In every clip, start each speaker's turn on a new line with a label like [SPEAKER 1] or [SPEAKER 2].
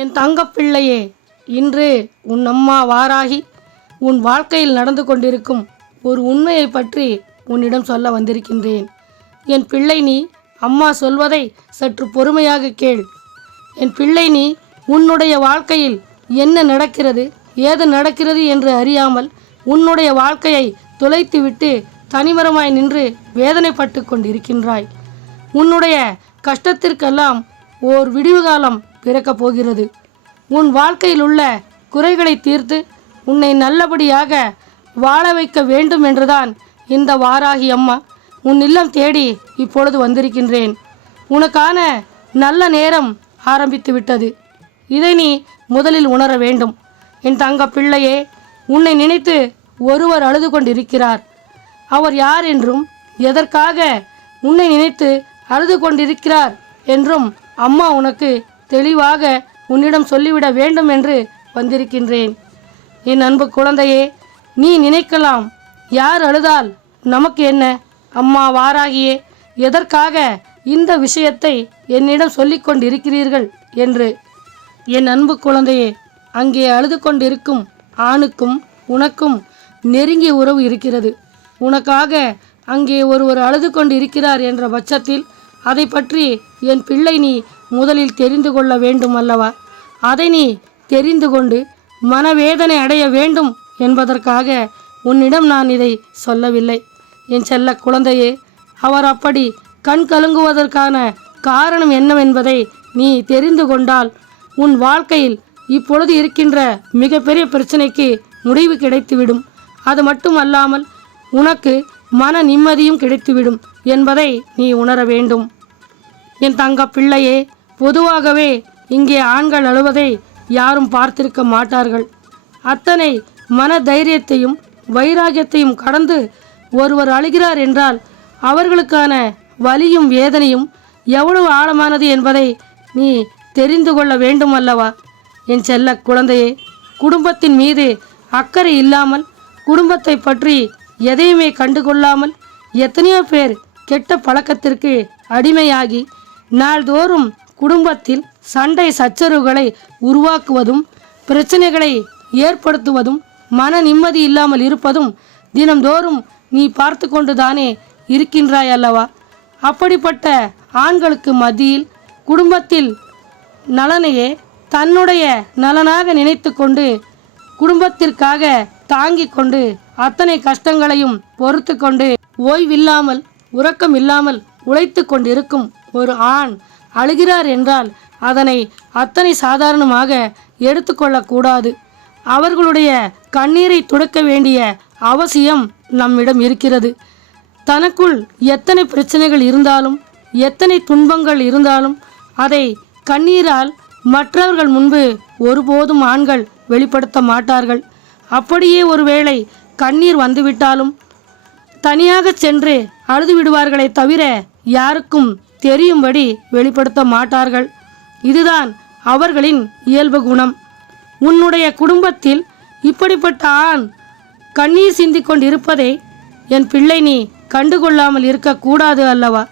[SPEAKER 1] என் தங்கப்பிள்ளையே இன்று உன் அம்மா வாராகி உன் வாழ்க்கையில் நடந்து கொண்டிருக்கும் ஒரு உண்மையை பற்றி உன்னிடம் சொல்ல வந்திருக்கின்றேன். என் பிள்ளை நீ அம்மா சொல்வதை சற்று பொறுமையாக கேள். என் பிள்ளை நீ உன்னுடைய வாழ்க்கையில் என்ன நடக்கிறது ஏது நடக்கிறது என்று அறியாமல் உன்னுடைய வாழ்க்கையை துளைத்துவிட்டு தனிமரமாய் நின்று வேதனைப்பட்டு கொண்டிருக்கின்றாய். உன்னுடைய கஷ்டத்திற்கெல்லாம் ஓர் விடிவு காலம் பிறக்கப் போகிறது. உன் வாழ்க்கையில் உள்ள குறைகளை தீர்த்து உன்னை நல்லபடியாக வாழ வைக்க வேண்டும் என்றுதான் இந்த வாராகி அம்மா உன் இல்லம் தேடி இப்பொழுது வந்திருக்கின்றேன். உனக்கான நல்ல நேரம் ஆரம்பித்து விட்டது. இதை நீ முதலில் உணர வேண்டும். என் தங்க பிள்ளையே உன்னை நினைத்து ஒருவர் அழுது கொண்டிருக்கிறார். அவர் யார் என்றும் எதற்காக உன்னை நினைத்து அழுது கொண்டிருக்கிறார் என்றும் அம்மா உனக்கு தெளிவாக உன்னிடம் சொல்லிவிட வேண்டும் என்று வந்திருக்கின்றேன். என் அன்பு குழந்தையே நீ நினைக்கலாம் யார் அழுதால் நமக்கு என்ன? அம்மா வாராகியே எதற்காக இந்த விஷயத்தை என்னிடம் சொல்லிக் கொண்டிருக்கிறீர்கள் என்று. என் அன்பு குழந்தையே அங்கே அழுது கொண்டிருக்கும் ஆணுக்கும் உனக்கும் நெருங்கிய உறவு இருக்கிறது. உனக்காக அங்கே ஒருவர் அழுது கொண்டு இருக்கிறார் என்ற பட்சத்தில் அதை பற்றி என் பிள்ளை நீ முதலில் தெரிந்து கொள்ள வேண்டும் அல்லவா அதை நீ தெரிந்து கொண்டு மனவேதனை அடைய வேண்டும் என்பதற்காக உன்னிடம் நான் இதை சொல்லவில்லை. என் செல்ல குழந்தையே அவர் அப்படி கண் கலங்குவதற்கான காரணம் என்னவென்பதை நீ தெரிந்து கொண்டால் உன் வாழ்க்கையில் இப்பொழுது இருக்கின்ற மிகப்பெரிய பிரச்சனைக்கு முடிவு கிடைத்துவிடும். அது மட்டுமல்லாமல் உனக்கு மன நிம்மதியும் கிடைத்துவிடும் என்பதை நீ உணர வேண்டும். என் தங்க பிள்ளையே பொதுவாகவே இங்கே ஆண்கள் அழுவதை யாரும் பார்த்திருக்க மாட்டார்கள். அத்தனை மன தைரியத்தையும் வைராகியத்தையும் கடந்து ஒருவர் அழுகிறார் என்றால் அவர்களுக்கான வலியும் வேதனையும் எவ்வளவு ஆழமானது என்பதை நீ தெரிந்து கொள்ள வேண்டும் அல்லவா என் செல்ல குழந்தையே குடும்பத்தின் மீது அக்கறை இல்லாமல் குடும்பத்தை பற்றி எதையுமே கண்டுகொள்ளாமல் எத்தனையோ பேர் கெட்ட பழக்கத்திற்கு அடிமையாகி நாள்தோறும் குடும்பத்தில் சண்டை சச்சரவுகளை உருவாக்குவதும் பிரச்சனைகளை ஏற்படுத்துவதும் மன நிம்மதி இல்லாமல் இருப்பதும் தினம்தோறும் நீ பார்த்து கொண்டுதானே இருக்கின்றாய் அல்லவா? அப்படிப்பட்ட ஆண்களுக்கு மத்தியில் குடும்பத்தில் நலனையே தன்னுடைய நலனாக நினைத்து கொண்டு குடும்பத்திற்காக தாங்கி கொண்டு அத்தனை கஷ்டங்களையும் பொறுத்து கொண்டு ஓய்வில்லாமல் உறக்கம் இல்லாமல் உழைத்து கொண்டிருக்கும் ஒரு ஆண் அழுகிறார் என்றால் அதனை அத்தனை சாதாரணமாக எடுத்துக்கொள்ளக்கூடாது. அவர்களுடைய கண்ணீரை துடைக்க வேண்டிய அவசியம் நம்மிடம் இருக்கிறது. தனக்குள் எத்தனை பிரச்சனைகள் இருந்தாலும் எத்தனை துன்பங்கள் இருந்தாலும் அதை கண்ணீரால் மற்றவர்கள் முன்பு ஒருபோதும் ஆண்கள் வெளிப்படுத்த மாட்டார்கள். அப்படியே ஒருவேளை கண்ணீர் வந்துவிட்டாலும் தனியாக சென்று அழுது விடுவார்களே தவிர யாருக்கும் தெரியும்படி வெளிப்படுத்த மாட்டார்கள். இதுதான் அவர்களின் இயல்பு குணம். உன்னுடைய குடும்பத்தில் இப்படிப்பட்ட ஆண் கண்ணீர் சிந்தி கொண்டிருப்பதை என் பிள்ளை நீ கண்டுகொள்ளாமல் இருக்கக்கூடாது அல்லவா?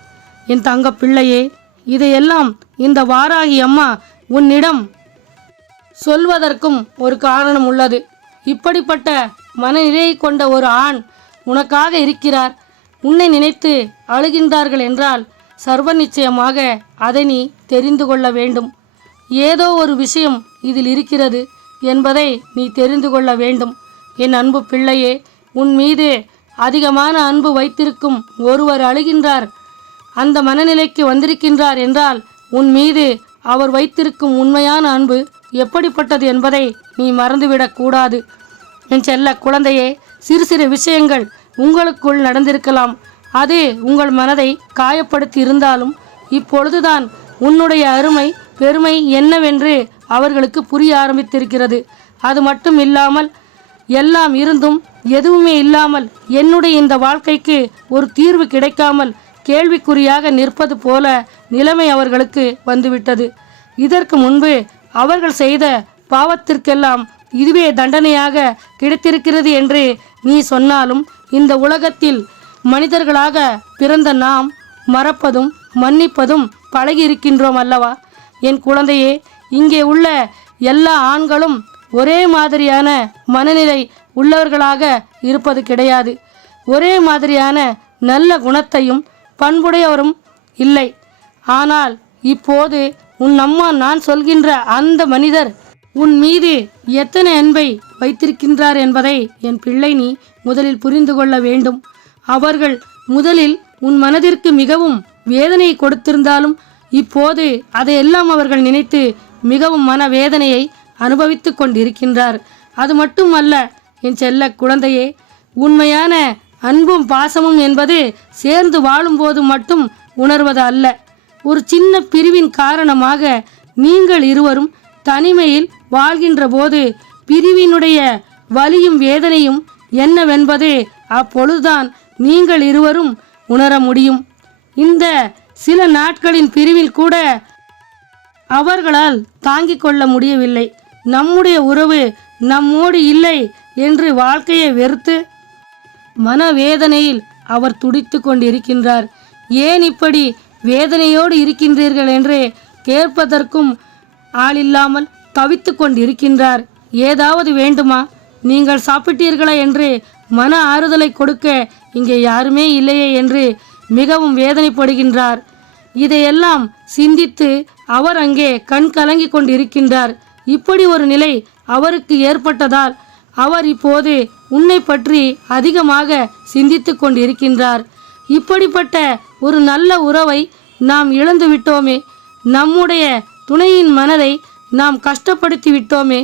[SPEAKER 1] என் தங்க பிள்ளையே இதையெல்லாம் இந்த வாராகி அம்மா உன்னிடம் சொல்வதற்கும் ஒரு காரணம் உள்ளது. இப்படிப்பட்ட மனநிலையை கொண்ட ஒரு ஆண் உனக்காக இருக்கிறார். உன்னை நினைத்து அழுகின்றார்கள் என்றால் சர்வ நிச்சயமாக அதை நீ தெரிந்து கொள்ள வேண்டும். ஏதோ ஒரு விஷயம் இதில் இருக்கிறது என்பதை நீ தெரிந்து கொள்ள வேண்டும். என் அன்பு பிள்ளையே உன் மீது அதிகமான அன்பு வைத்திருக்கும் ஒருவர் அழுகின்றார். அந்த மனநிலைக்கு வந்திருக்கின்றார் என்றால் உன் மீது அவர் வைத்திருக்கும் உண்மையான அன்பு எப்படிப்பட்டது என்பதை நீ மறந்துவிடக்கூடாது என் செல்ல குழந்தையே சிறு சிறு விஷயங்கள் உங்களுக்குள் நடந்திருக்கலாம். அது உங்கள் மனதை காயப்படுத்தி இருந்தாலும் இப்பொழுதுதான் உன்னுடைய அருமை பெருமை என்னவென்று அவர்களுக்கு புரிய ஆரம்பித்திருக்கிறது. அது மட்டும் இல்லாமல் எல்லாம் இருந்தும் எதுவுமே இல்லாமல் என்னுடைய இந்த வாழ்க்கைக்கு ஒரு தீர்வு கிடைக்காமல் கேள்விக்குறியாக நிற்பது போல நிலைமை அவர்களுக்கு வந்துவிட்டது. இதற்கு முன்பு அவர்கள் செய்த பாவத்திற்கெல்லாம் இதுவே தண்டனையாக கிடைத்திருக்கிறது என்று நீ சொன்னாலும் இந்த உலகத்தில் மனிதர்களாக பிறந்த நாம் மறப்பதும் மன்னிப்பதும் பழகி இருக்கின்றோம் அல்லவா? என் குழந்தையே இங்கே உள்ள எல்லா ஆண்களும் ஒரே மாதிரியான மனநிலை உள்ளவர்களாக இருப்பது கிடையாது. ஒரே மாதிரியான நல்ல குணத்தையும் பண்புடையவரும் இல்லை. ஆனால் இப்போது உன் அம்மா நான் சொல்கின்ற அந்த மனிதர் உன் மீது எத்தனை அன்பை வைத்திருக்கின்றார் என்பதை என் பிள்ளை நீ முதலில் புரிந்து கொள்ள வேண்டும். அவர்கள் முதலில் உன் மனதிற்கு மிகவும் வேதனையை கொடுத்திருந்தாலும் இப்போது அதையெல்லாம் அவர்கள் நினைத்து மிகவும் மன வேதனையை அனுபவித்துக் கொண்டிருக்கின்றார். அது மட்டுமல்ல என் செல்ல குழந்தையே உண்மையான அன்பும் பாசமும் என்பது சேர்ந்து வாழும்போது மட்டும் உணர்வது அல்ல. ஒரு சின்ன பிரிவின் காரணமாக நீங்கள் இருவரும் தனிமையில் வாழ்கின்ற போது பிரிவினுடைய வலியும் வேதனையும் என்னவென்பது அப்பொழுதுதான் நீங்கள் இருவரும் உணர முடியும். இந்த சில நாட்களின் பிரிவில் கூட அவர்களால் தாங்கிக் கொள்ள முடியவில்லை. நம்முடைய உறவு நம்மோடு இல்லை என்று வாழ்க்கையை வெறுத்து மனவேதனையில் அவர் துடித்து கொண்டிருக்கின்றார். ஏன் இப்படி வேதனையோடு இருக்கின்றீர்கள் என்று கேட்பதற்கும் ஆளில்லாமல் தவித்து கொண்டிருக்கின்றார். ஏதாவது வேண்டுமா? நீங்கள் சாப்பிட்டீர்களா என்று மன ஆறுதலை கொடுக்க இங்கே யாருமே இல்லையே என்று மிகவும் வேதனைப்படுகின்றார். இதையெல்லாம் சிந்தித்து அவர் அங்கே கண் கலங்கி கொண்டிருக்கின்றார். இப்படி ஒரு நிலை அவருக்கு ஏற்பட்டதால் அவர் இப்போது உன்னை பற்றி அதிகமாக சிந்தித்து கொண்டிருக்கின்றார். இப்படிப்பட்ட ஒரு நல்ல உறவை நாம் இழந்து விட்டோமே நம்முடைய துணையின் மனதை நாம் கஷ்டப்படுத்தி விட்டோமே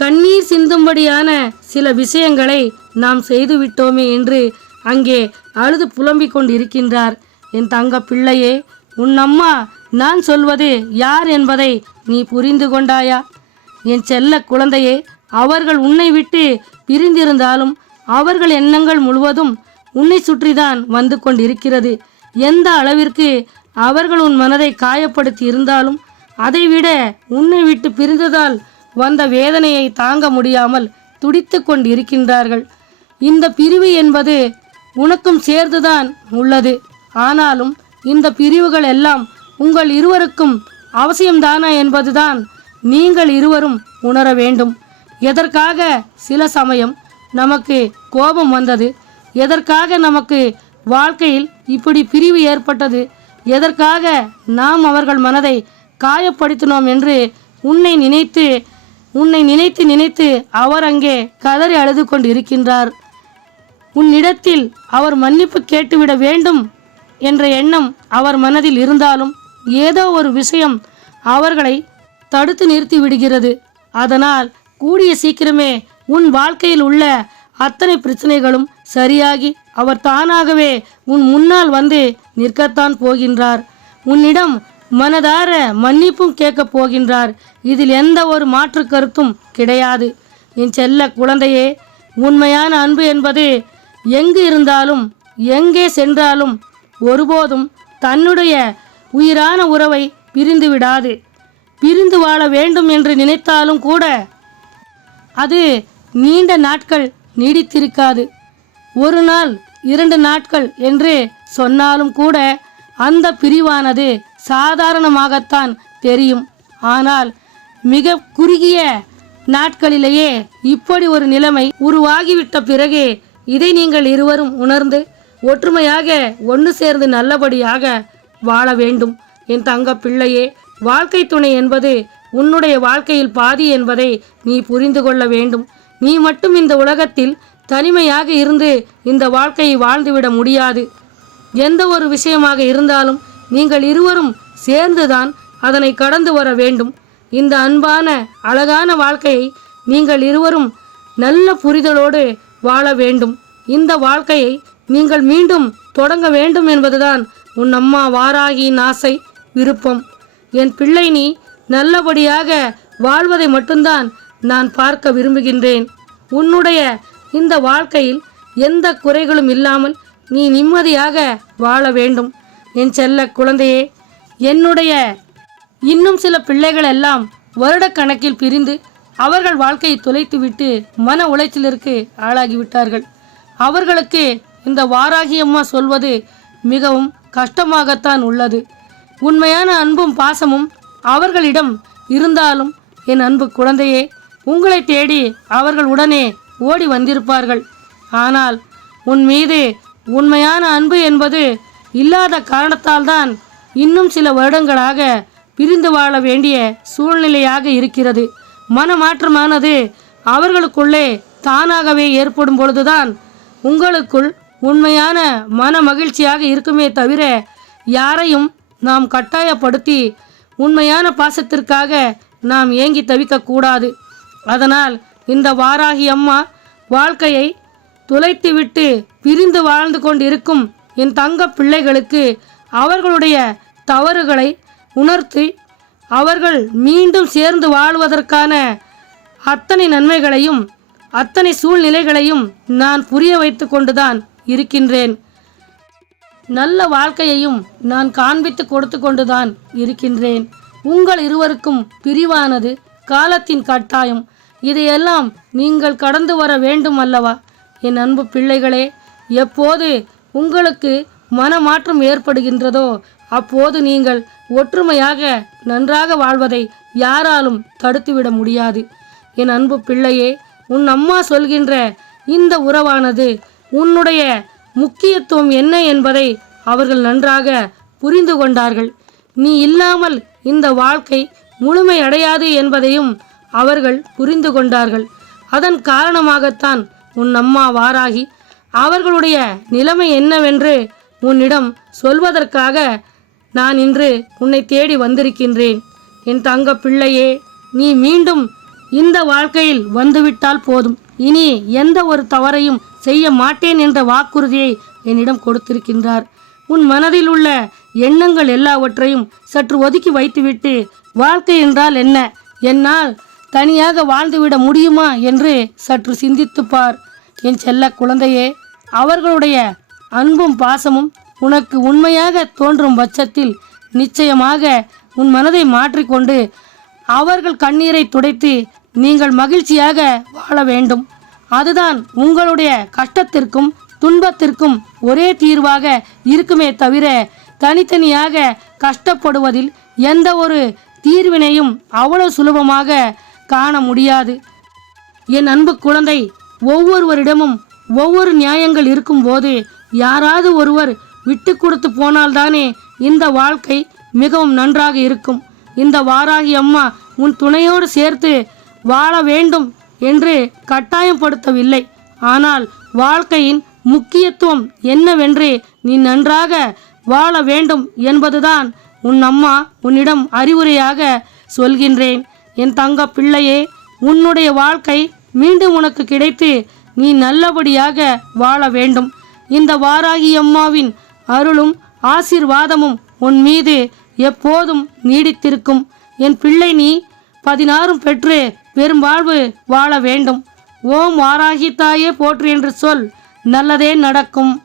[SPEAKER 1] கண்ணீர் சிந்தும்படியான சில விஷயங்களை நாம் செய்துவிட்டோமே என்று அங்கே அழுது புலம்பிக் கொண்டிருக்கின்றார். என் தங்க பிள்ளையே உன் அம்மா நான் சொல்வது யார் என்பதை நீ புரிந்து கொண்டாயா? என் செல்ல குழந்தையே அவர்கள் உன்னை விட்டு பிரிந்திருந்தாலும் அவர்கள் எண்ணங்கள் முழுவதும் உன்னை சுற்றிதான் வந்து கொண்டிருக்கிறது. எந்த அளவிற்கு அவர்கள் உன் மனதை காயப்படுத்தி இருந்தாலும் அதைவிட உன்னை விட்டு பிரிந்ததால் வந்த வேதனையை தாங்க முடியாமல் துடித்து கொண்டிருக்கின்றார்கள். இந்த பிரிவு என்பது உனக்கும் சேர்ந்துதான் உள்ளது. ஆனாலும் இந்த பிரிவுகள் எல்லாம் உங்கள் இருவருக்கும் அவசியம்தானா என்பதுதான் நீங்கள் இருவரும் உணர வேண்டும். எதற்காக சில சமயம் நமக்கு கோபம் வந்தது? எதற்காக நமக்கு வாழ்க்கையில் இப்படி பிரிவு ஏற்பட்டது? எதற்காக நாம் அவர்கள் மனதை காயப்படுத்தினோம் என்று உன்னை நினைத்து உன்னை நினைத்து நினைத்து அவர் அங்கே கதறி அழுது கொண்டு இருக்கின்றார் உன்னிடத்தில் அவர் மன்னிப்பு கேட்டுவிட வேண்டும் என்ற எண்ணம் அவர் மனதில் இருந்தாலும் ஏதோ ஒரு விஷயம் அவர்களை தடுத்து நிறுத்தி விடுகிறது அதனால் கூடிய சீக்கிரமே உன் வாழ்க்கையில் உள்ள அத்தனை பிரச்சனைகளும் சரியாகி அவர் தானாகவே உன் முன்னால் வந்து நிற்கத்தான் போகின்றார். உன்னிடம் மனதார மன்னிப்பும் கேட்கப் போகின்றார். இதில் எந்த ஒரு மாற்று கருத்தும் கிடையாது. என் செல்ல குழந்தையே உண்மையான அன்பு என்பது எங்கு இருந்தாலும் எங்கே சென்றாலும் ஒருபோதும் தன்னுடைய உயிரான உறவை பிரிந்து விடாது. பிரிந்து வாழ வேண்டும் என்று நினைத்தாலும் கூட அது நீண்ட நாட்கள் நீடித்திருக்காது. ஒரு நாள் இரண்டு நாட்கள் என்று சொன்னாலும் கூட அந்த பிரிவானது சாதாரணமாகத்தான் தெரியும். ஆனால் மிக குறுகிய நாட்களிலேயே இப்படி ஒரு நிலைமை உருவாகிவிட்ட பிறகு இதை நீங்கள் இருவரும் உணர்ந்து ஒற்றுமையாக ஒன்று சேர்ந்து நல்லபடியாக வாழ வேண்டும். என் தங்க பிள்ளையே வாழ்க்கை துணை என்பது உன்னுடைய வாழ்க்கையில் பாதி என்பதை நீ புரிந்து கொள்ள வேண்டும். நீ மட்டும் இந்த உலகத்தில் தனிமையாக இருந்து இந்த வாழ்க்கையை வாழ்ந்துவிட முடியாது. எந்த ஒரு விஷயமாக இருந்தாலும் நீங்கள் இருவரும் சேர்ந்துதான் அதனை கடந்து வர வேண்டும். இந்த அன்பான அழகான வாழ்க்கையை நீங்கள் இருவரும் நல்ல புரிதலோடு வாழ வேண்டும். இந்த வாழ்க்கையை நீங்கள் மீண்டும் தொடங்க வேண்டும் என்பதுதான் உன் அம்மா வாராகியின் ஆசை விருப்பம். என் பிள்ளை நீ நல்லபடியாக வாழ்வதை மட்டும்தான் நான் பார்க்க விரும்புகின்றேன். உன்னுடைய இந்த வாழ்க்கையில் எந்த குறைகளும் இல்லாமல் நீ நிம்மதியாக வாழ வேண்டும். என் செல்ல குழந்தையே என்னுடைய இன்னும் சில பிள்ளைகள் எல்லாம் வருடக்கணக்கில் பிரிந்து அவர்கள் வாழ்க்கையை தொலைத்துவிட்டு மன உளைச்சலிற்கு ஆளாகிவிட்டார்கள். அவர்களுக்கு இந்த வாராகி அம்மா சொல்வது மிகவும் கஷ்டமாகத்தான் உள்ளது. உண்மையான அன்பும் பாசமும் அவர்களிடம் இருந்தாலும் என் அன்பு குழந்தையே உங்களை தேடி அவர்கள் உடனே ஓடி வந்திருப்பார்கள். ஆனால் உன் மீது உண்மையான அன்பு என்பது இல்லாத காரணத்தால்தான் இன்னும் சில வருடங்களாக பிரிந்து வாழ வேண்டிய சூழ்நிலையாக இருக்கிறது. மனமாற்றமானது அவர்களுக்குள்ளே தானாகவே ஏற்படும் பொழுதுதான் உங்களுக்குள் உண்மையான மன மகிழ்ச்சியாக இருக்குமே தவிர யாரையும் நாம் கட்டாயப்படுத்தி உண்மையான பாசத்திற்காக நாம் ஏங்கி தவிக்கக்கூடாது அதனால் இந்த வாராகி அம்மா வாழ்க்கையை துளைத்துவிட்டு பிரிந்து வாழ்ந்து கொண்டிருக்கும் என் தங்க பிள்ளைகளுக்கு அவர்களுடைய தவறுகளை உணர்த்தி அவர்கள் மீண்டும் சேர்ந்து வாழ்வதற்கான அத்தனை நன்மைகளையும் அத்தனை சூழ்நிலைகளையும் நான் புரிய வைத்து கொண்டுதான் இருக்கின்றேன். நல்ல வாழ்க்கையையும் நான் காண்பித்து கொடுத்து கொண்டுதான் இருக்கின்றேன். உங்கள் இருவருக்கும் பிரிவானது காலத்தின் கட்டாயம். இதையெல்லாம் நீங்கள் கடந்து வர வேண்டும் அல்லவா? என் அன்பு பிள்ளைகளே எப்போது உங்களுக்கு மனமாற்றம் ஏற்படுகின்றதோ அப்போது நீங்கள் ஒற்றுமையாக நன்றாக வாழ்வதை யாராலும் தடுத்துவிட முடியாது. என் அன்பு பிள்ளையே உன் அம்மா சொல்கின்ற இந்த உறவானது உன்னுடைய முக்கியத்துவம் என்ன என்பதை அவர்கள் நன்றாக புரிந்து கொண்டார்கள். நீ இல்லாமல் இந்த வாழ்க்கை முழுமையடையாது என்பதையும் அவர்கள் புரிந்து கொண்டார்கள். அதன் காரணமாகத்தான் உன் அம்மா வாராகி அவர்களுடைய நிலைமை என்னவென்று உன்னிடம் சொல்வதற்காக நான் இன்று உன்னை தேடி வந்திருக்கின்றேன். என் தங்க பிள்ளையே நீ மீண்டும் இந்த வாழ்க்கையில் வந்துவிட்டால் போதும். இனி எந்த ஒரு தவறையும் செய்ய மாட்டேன் என்ற வாக்குறுதியை என்னிடம் கொடுத்திருக்கின்றார். உன் மனதில் உள்ள எண்ணங்கள் எல்லாவற்றையும் சற்று ஒதுக்கி வைத்துவிட்டு வாழ்க்கை என்றால் என்ன? என்னால் தனியாக வாழ்ந்துவிட முடியுமா என்று சற்று சிந்தித்துப் பார். என் செல்ல குழந்தையே அவர்களுடைய அன்பும் பாசமும் உனக்கு உண்மையாக தோன்றும் பட்சத்தில் நிச்சயமாக உன் மனதை மாற்றிக்கொண்டு அவர்கள் கண்ணீரை துடைத்து நீங்கள் மகிழ்ச்சியாக வாழ வேண்டும். அதுதான் உங்களுடைய கஷ்டத்திற்கும் துன்பத்திற்கும் ஒரே தீர்வாக இருக்குமே தவிர தனித்தனியாக கஷ்டப்படுவதில் எந்த ஒரு தீர்வினையும் அவ்வளவு சுலபமாக காண முடியாது. என் அன்பு குழந்தை ஒவ்வொருவரிடமும் ஒவ்வொரு நியாயங்கள் இருக்கும் போது யாராவது ஒருவர் விட்டு கொடுத்து போனால்தானே இந்த வாழ்க்கை மிகவும் நன்றாக இருக்கும். இந்த வாராகி அம்மா உன் துணையோடு சேர்த்து வாழ வேண்டும் என்று கட்டாயப்படுத்தவில்லை. ஆனால் வாழ்க்கையின் முக்கியத்துவம் என்னவென்று நீ நன்றாக வாழ வேண்டும் என்பதுதான் உன் அம்மா உன்னிடம் அறிவுரையாக சொல்கின்றேன். என் தங்க பிள்ளையே உன்னுடைய வாழ்க்கை மீண்டும் உனக்கு கிடைத்து நீ நல்லபடியாக வாழ வேண்டும். இந்த வாராகி அம்மாவின் அருளும் ஆசீர்வாதமும் உன் மீது எப்போதும் நீடித்திருக்கும். என் பிள்ளை நீ பதினாறும் பெற்று பெரும்பாழ்வு வாழ வேண்டும். ஓம் வாராகி தாயே போற்று என்று சொல். நல்லதே நடக்கும்.